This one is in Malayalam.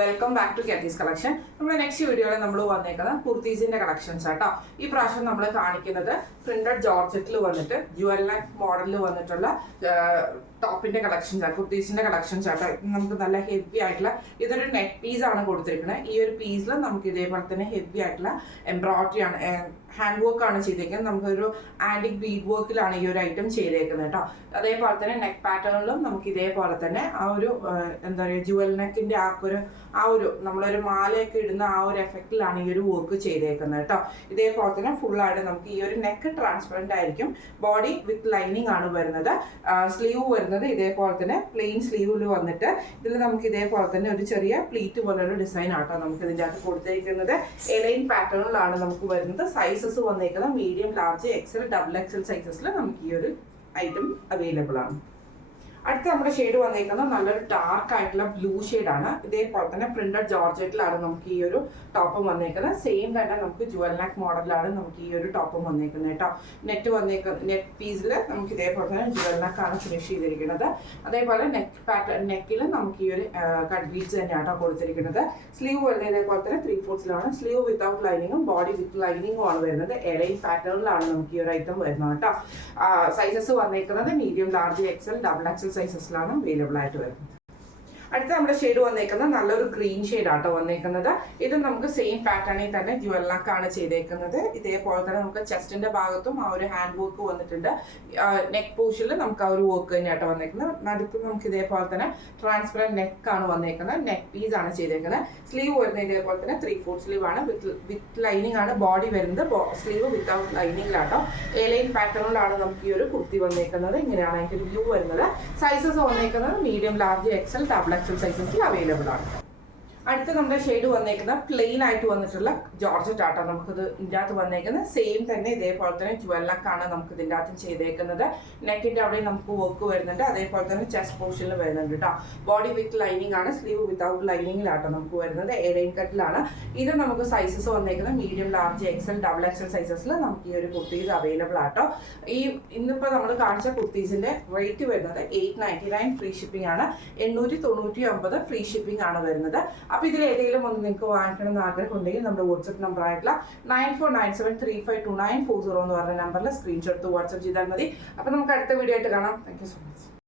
Welcome back to Kathy's collection. നമ്മുടെ നെക്സ്റ്റ് വീഡിയോയിൽ നമ്മൾ വന്നേക്കുന്നത് കുർത്തീസിന്റെ കളക്ഷൻസ് ആട്ടോ. ഈ പ്രാവശ്യം നമ്മൾ കാണിക്കുന്നത് പ്രിന്റഡ് ജോർജറ്റിൽ വന്നിട്ട് ജുവൽ നെക്ക് മോഡലിൽ വന്നിട്ടുള്ള ടോപ്പിന്റെ കളക്ഷൻസ് ആണ്, കുർത്തീസിന്റെ കളക്ഷൻസ് ആട്ടോ. നമുക്ക് നല്ല ഹെവി ആയിട്ടുള്ള ഇതൊരു നെക്ക് പീസ് ആണ് കൊടുത്തിരിക്കുന്നത്. ഈ ഒരു പീസിൽ നമുക്ക് ഇതേപോലെ തന്നെ ഹെവി ആയിട്ടുള്ള എംബ്രോയിഡറി ആണ്, ഹാൻഡ് വർക്ക് ആണ് ചെയ്തേക്കുന്നത്. നമുക്കൊരു ആന്റിക് ബീഡ് വർക്കിലാണ് ഈ ഒരു ഐറ്റം ചെയ്തേക്കുന്നത് കേട്ടോ. അതേപോലെ തന്നെ നെക്ക് പാറ്റേണിലും നമുക്ക് ഇതേപോലെ തന്നെ ആ ഒരു എന്താ പറയുക ജുവൽ നെക്കിന്റെ ആ ഒരു നമ്മളൊരു മാലയൊക്കെ ഇടുന്ന ആ ഒരു എഫക്റ്റിലാണ് ഈ ഒരു വർക്ക് ചെയ്തേക്കുന്നത് കേട്ടോ. ഇതേപോലെ തന്നെ ഫുള്ളായിട്ട് നമുക്ക് ഈ ഒരു നെക്ക് ട്രാൻസ്പെറന്റ് ആയിരിക്കും. ബോഡി വിത്ത് ലൈനിങ് ആണ് വരുന്നത്. സ്ലീവ് വരുന്നത് ഇതേപോലെ തന്നെ പ്ലെയിൻ സ്ലീവിൽ വന്നിട്ട് ഇതിൽ നമുക്ക് ഇതേപോലെ തന്നെ ഒരു ചെറിയ പ്ലീറ്റ് പോലുള്ള ഡിസൈൻ ആട്ടോ നമുക്ക് ഇതിൻ്റെ അകത്ത് കൊടുത്തിരിക്കുന്നത്. എലൈൻ പാറ്റേണിലാണ് നമുക്ക് വരുന്നത്. സൈസസ് വന്നേക്കുന്നത് medium, large, XL, double XL സൈസസിൽ നമുക്ക് ഈ ഒരു ഐറ്റം അവൈലബിൾ ആണ്. അടുത്ത നമ്മുടെ ഷെയ്ഡ് വന്നിരിക്കുന്നത് നല്ലൊരു ഡാർക്ക് ആയിട്ടുള്ള ബ്ലൂ ഷെയ്ഡാണ്. ഇതേപോലെ തന്നെ പ്രിന്റഡ് ജോർജറ്റിലാണ് നമുക്ക് ഈ ഒരു ടോപ്പും വന്നിരിക്കുന്നത്. സെയിം തന്നെ നമുക്ക് ജുവൽ നെക്ക് മോഡലാണ് നമുക്ക് ഈ ഒരു ടോപ്പും വന്നിരിക്കുന്നത് കേട്ടോ. നെറ്റ് പീസിൽ നമുക്ക് ഇതേപോലെ തന്നെ ജുവൽ നെക്കാണ് ഫിനിഷ് ചെയ്തിരിക്കുന്നത്. അതേപോലെ നെക്കിൽ നമുക്ക് ഈ ഒരു കട്ട് ബീഡ്സ് തന്നെയാണ് കൊടുത്തിരിക്കുന്നത്. സ്ലീവ് വരുന്നത് ഇതേപോലെ തന്നെ 3/4 സ്ലീവ് വിത്തൗട്ട് ലൈനിങ്ങും ബോഡി വിത്ത് ലൈനിങ്ങും ആണ് വരുന്നത്. എലൈൻ പാറ്റേണിലാണ് നമുക്ക് ഈ ഒരു ഐറ്റം വരുന്നത് കേട്ടോ. സൈസസ് വന്നിരിക്കുന്നത് medium, large, XL, double XL സൈസസിലാണ് അവൈലബിൾ ആയിട്ട് വരുന്നത്. അടുത്ത നമ്മുടെ ഷെയ്ഡ് വന്നേക്കുന്നത് നല്ലൊരു ഗ്രീൻ ഷെയ്ഡ് ആട്ടോ വന്നേക്കുന്നത്. ഇത് നമുക്ക് സെയിം പാറ്റേണിൽ തന്നെ ജുവൽ നെക്കാണ് ചെയ്തേക്കുന്നത്. ഇതേപോലെ തന്നെ നമുക്ക് ചെസ്റ്റിന്റെ ഭാഗത്തും ആ ഒരു ഹാൻഡ് വർക്ക് വന്നിട്ടുണ്ട്. നെക്ക് പോർഷനിൽ നമുക്ക് ആ ഒരു വർക്ക് തന്നെയാട്ടോ വന്നേക്കുന്നത്. നടുക്ക് നമുക്ക് ഇതേപോലെ തന്നെ ട്രാൻസ്പെറന്റ് നെക്കാണ് വന്നേക്കുന്നത്. നെക്ക് പീസ് ആണ് ചെയ്തേക്കുന്നത്. സ്ലീവ് വരുന്നത് ഇതേപോലെ തന്നെ 3/4 സ്ലീവ് ആണ്. വിത്ത് ലൈനിങ് ആണ് ബോഡി വരുന്നത്. സ്ലീവ് വിത്തൗട്ട് ലൈനിങ്ങിലാട്ടോ. എലൈൻ പാറ്റേണിലാണ് നമുക്ക് ഈ ഒരു കുർത്തി വന്നേക്കുന്നത്. ഇങ്ങനെയാണ് അതിന്റെ വ്യൂ വരുന്നത്. സൈസസ് വന്നേക്കുന്നത് medium, large, XL, double XL സൈസസിൽ അവൈലബിൾ ആണ്. അടുത്ത നമ്മുടെ ഷെയ്ഡ് വന്നേക്കുന്ന പ്ലെയിൻ ആയിട്ട് വന്നിട്ടുള്ള ജോർജറ്റ് ആട്ടോ. നമുക്കിത് ഇതിൻ്റെ അകത്ത് വന്നേക്കുന്നത് സെയിം തന്നെ ഇതേപോലെ തന്നെ ജുവൽ നെക്കാണ് നമുക്ക് ഇതിൻ്റെ അകത്ത് ചെയ്തേക്കുന്നത്. നെക്കിൻ്റെ അവിടെ നമുക്ക് വർക്ക് വരുന്നുണ്ട്. അതേപോലെ തന്നെ ചെസ്റ്റ് പോർഷനിൽ വരുന്നുണ്ട് കേട്ടോ. ബോഡി വിത്ത് ലൈനിങ് ആണ്. സ്ലീവ് വിത്തൗട്ട് ലൈനിങ്ങിലാട്ടോ നമുക്ക് വരുന്നത്. എലൈൻ കട്ടിലാണ്. ഇത് നമുക്ക് സൈസസ് വന്നേക്കുന്നത് medium, large, XL, double XL സൈസസിൽ നമുക്ക് ഈ ഒരു കുർത്തീസ് അവൈലബിൾ ആട്ടോ. ഇന്നിപ്പോൾ നമ്മൾ കാണിച്ച കുർത്തീസിന്റെ റേറ്റ് വരുന്നത് 899 ഫ്രീ ഷിപ്പിംഗ് ആണ്. 899 ഫ്രീ ഷിപ്പിംഗ് ആണ് വരുന്നത്. അപ്പോൾ ഇതിൽ ഏതെങ്കിലും ഒന്ന് നിങ്ങൾക്ക് വാങ്ങിക്കണം എന്ന് ആഗ്രഹം ഉണ്ടെങ്കിൽ നമ്മുടെ വാട്സ്ആപ്പ് നമ്പർ ആയിട്ടുള്ള 9497352940 എന്ന് പറഞ്ഞ നമ്പറിൽ സ്ക്രീൻഷോട്ട് വാട്സ്ആപ്പ് ചെയ്താൽ മതി. അപ്പോൾ നമുക്ക് അടുത്ത വീഡിയോ ആയിട്ട് കാണാം. Thank you so much.